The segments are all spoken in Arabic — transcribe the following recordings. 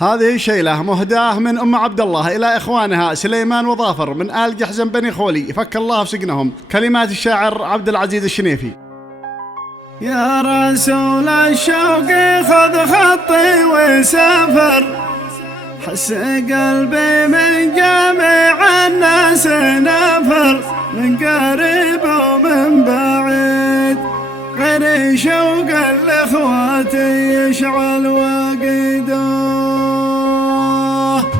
هذه شيلة مهداة من أم عبد الله إلى إخوانها سليمان وظافر من آل جحزم بني خولي، فك الله في سجنهم. كلمات الشاعر عبد العزيز الشنيفي. يا رسول الشوق خذ خطي وسافر، حس قلبي من جميع الناس نفر، من قريب ومن بعيد غير شوق الإخوات يشعل وقيده.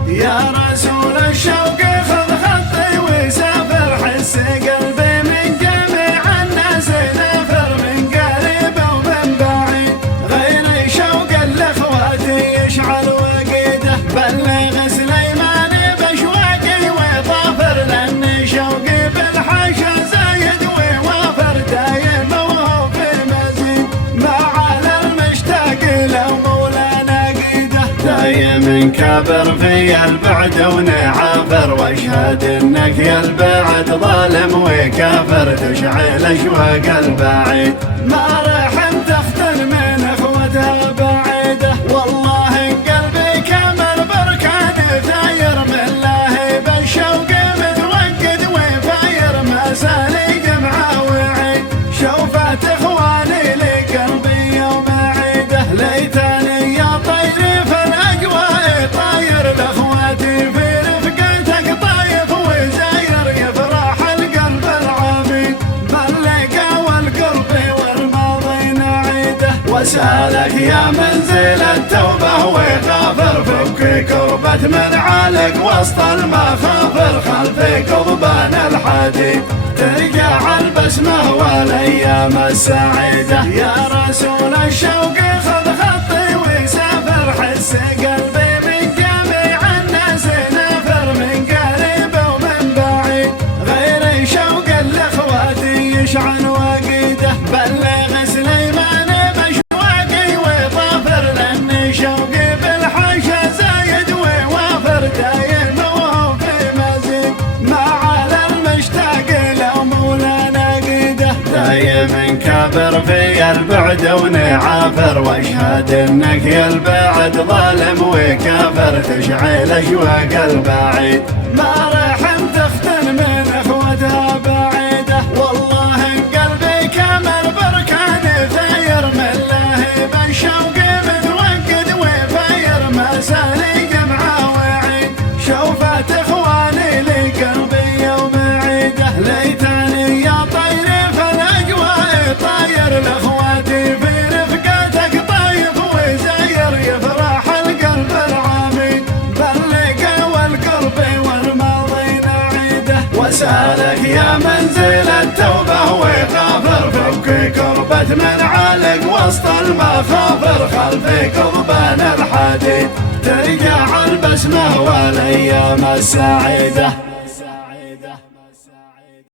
يا رسول الشوق خذ خطي وسافر، حس قلبي من جميع الناس نفر، من قريب ومن بعيد غير شوق الإخوات يشعل وقيده. بلغ سليمان بشواقي وظافر، لأن شوقي بالحاشا زايد ووافر، دايم وهو في مزيد ما على المشتاق لو مولانا قيده. دايم كابر في البعد ونعافر، واشهد انك يا البعد ظالم وكافر، تشعل اشواق البعيد ما رحم تختل من اخوتها بعيده. والله قلبي كامل بركان ثاير، من لاهي بالشوق متوقد وفاير، ما سالي جمعه وعيد شوفت اخواني لقلبي يوم عيده. ليتني يا طيري في الاجواء طاير، لاخواتي في رفقتك طايف وزاير، يفرح القلب العبيد باللقا والقرب والماضي نعيده. واسالك يا منزل التوبه وغافر، فك كربة من عالق وسط المخافر، خلفي كضبان الحديد ترجع البسمه والايام السعيده. يا رسول الشوق خذ خطي وسافر، حس قلبي من جميع الناس نفر، من قريب ومن بعيد غير شوق الاخوات يشعل وقيده. بلغ سليمان بشواقي وظافر، لأن شوقي بالحاشا زايد ووافر، دايم وهو في مزيد ما على المشتاق لو مولانا قيده. دايم كابر في البعد ونعافر، واشهد انك يا البعد ظالم وكافر، تشعل اشواق البعيد ما رحم تختن من اخوتها بعيده. والله قلبي كامل بركان ثاير، من لاهي بالشوق متوقد وفاير، ما سالي جمعه وعيد شوفت اخواني لقلبي يوم عيده. ليتني يا طيري في الاجواء طاير، لاخواتي في رفقتك طايف وزاير، يفرح القلب العميد باللقا والقرب والماضي نعيده. واسالك يا منزل التوبه وغافر، فك كربة من عالق وسط المخافر، خلفي كضبان الحديد ترجع البسمه والايام السعيده.